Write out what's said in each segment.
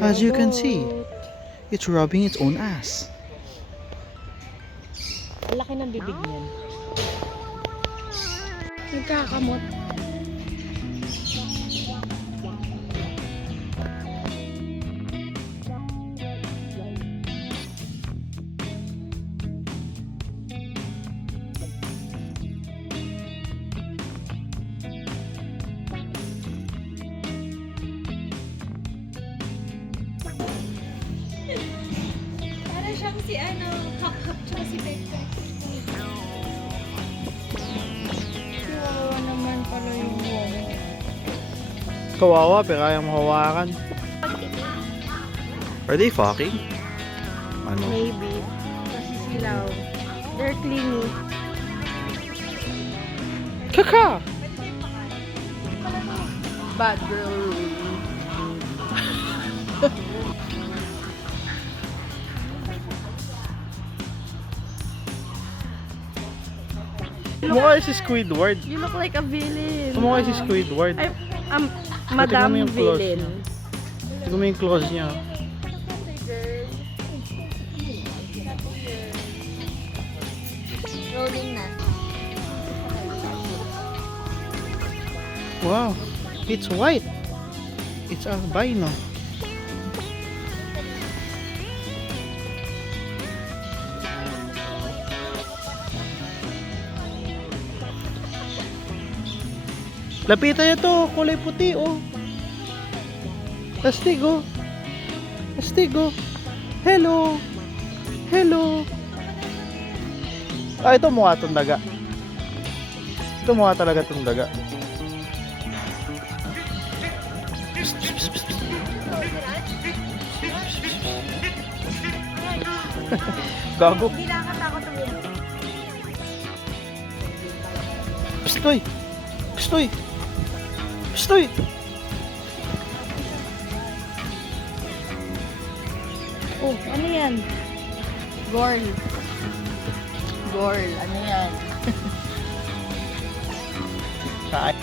As you can see, it's rubbing its own ass. Ang laki ng bibig niyan. Nagkakamot. Para siyang si Hap-Hap tsaka si Pekpek. Kawawa naman pala yung wong. Kawawa, pero kayang mahawakan. Are they fucking? Ano? Maybe. Kasi silaw. They're clingy. Kaka! Bad girl. Mukha si Squidward. You look like a villain. Mukha si Squidward. Ay, Tingnan Madam mo yung claws Villain. niya. Tignan mo yung claws niya. Rolling na. Wow, it's white. It's albino. Lapitan niya to, kulay puti oh. Astig oh. Astig oh. Hello. Hello. Ah, ito mukha tong daga. Ito mukha talaga tong daga. Gago. Hindi nakakatakot ang yan. Pistoy. Pistoy. Pistoy. Oh, ano yan? Gorl. Gorl, ano yan? Saan?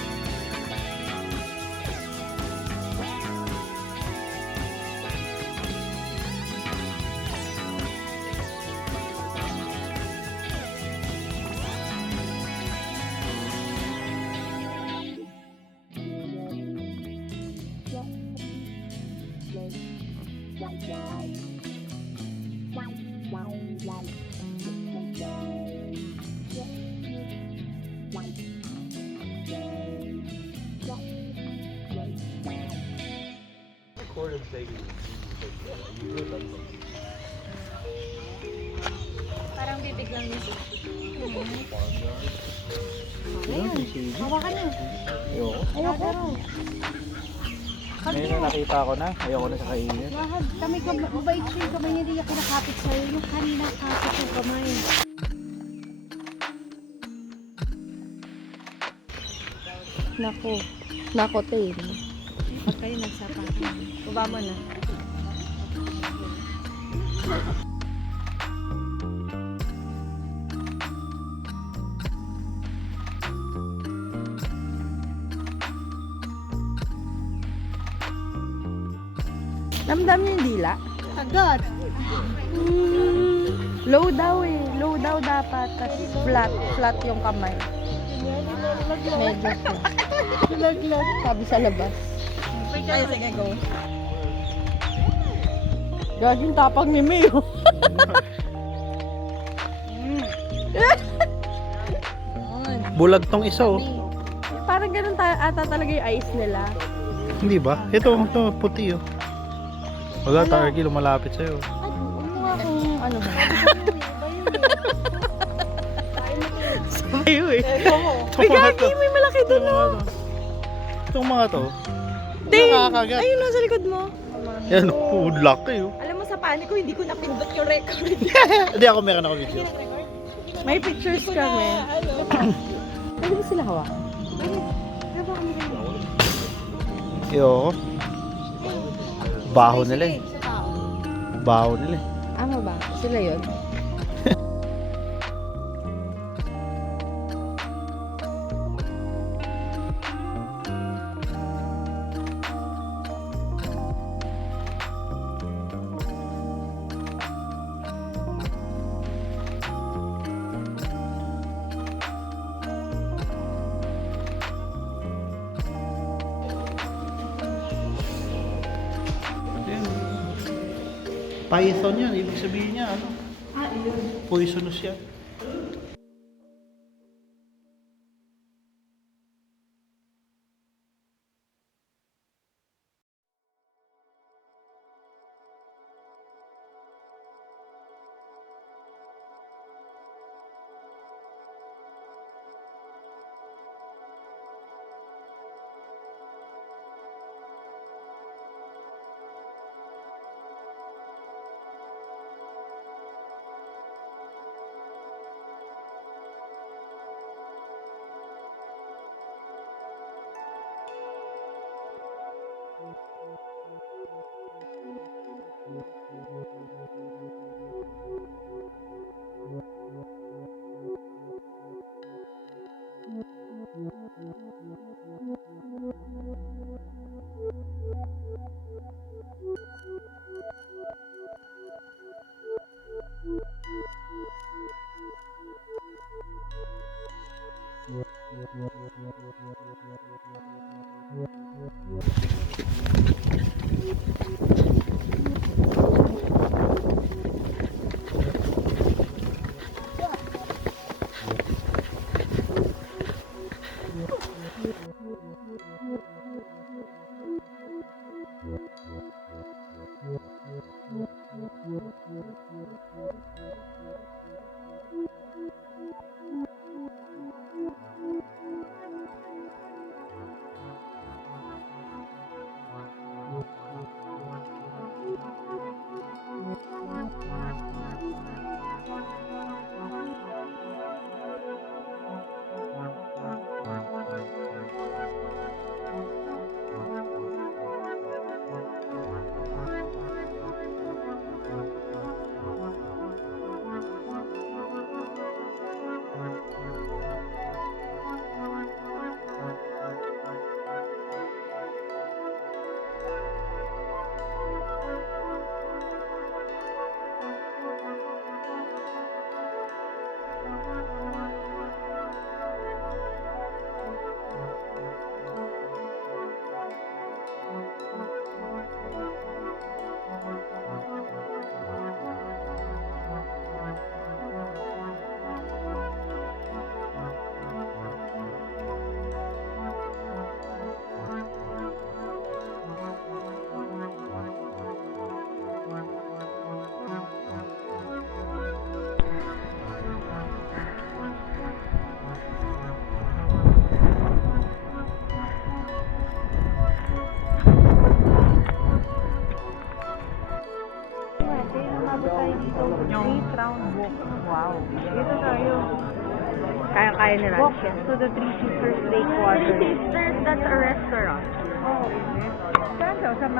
Parang bibig lang niya. Hawakan na. Ayoko. Ayoko. Ngayon na nakita ko na. Ayoko na sa kainin. Mahal, kami mabait siya yung kamay niya, hindi niya kinakapit sa'yo. Yung kanina kapit yung kamay. Nako. Nako, Tin. Pag kayo nagsapatan. Baba mo na. Damdam niyo yung dila? Agad. Low daw eh. Low daw dapat. Tapos flat. Flat yung kamay. Medyo flat. Sabi sa labas. Ay, sige, go. Gaging tapang ni Mayo. Bulag tong isa oh. Parang ganun ata talaga yung eyes nila. Hindi ba? Ito puti oh. Wala, Tarky, lumalapit sa'yo. Ano nga kung ano ba? Sa'yo eh. Ay, gagi, may malaki doon oh. Itong mga to. Ding! Nakakagat. Ayun, nasa likod mo. Yan, laki oh. Alam mo, sa paniko, hindi ko napindot yung record. Hindi ako, meron ako video. May pictures kami. Pwede ba sila hawakan? Ayoko. Baho nila eh. Baho nila eh. Ama ba? Sila yun? Python yan, ibig sabihin niya, ano? Poisonous yan. Kaya nila. Walk to the Three Sisters Lake Water. Three Sisters, that's a restaurant. Oh, is it? Saan daw? Sa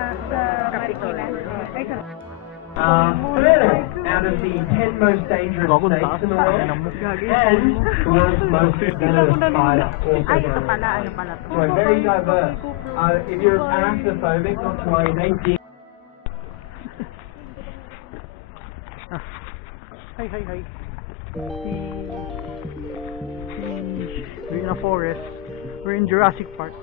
Marikina? Ay, sa... Further, out of the 10 most dangerous snakes in the world, and the world's most venomous spider. Ay, ito pala, ano pala to? So very diverse. If you're arachnophobic, not to worry, they Hi. We're in a forest. We're in Jurassic Park.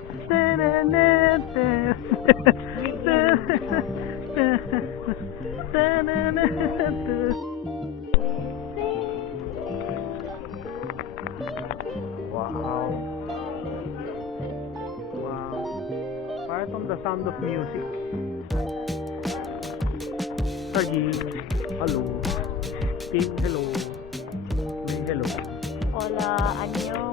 Wow. Parang from the sound of music. Sergi, hello. Ping, hello. May hello. Hola, 안녕.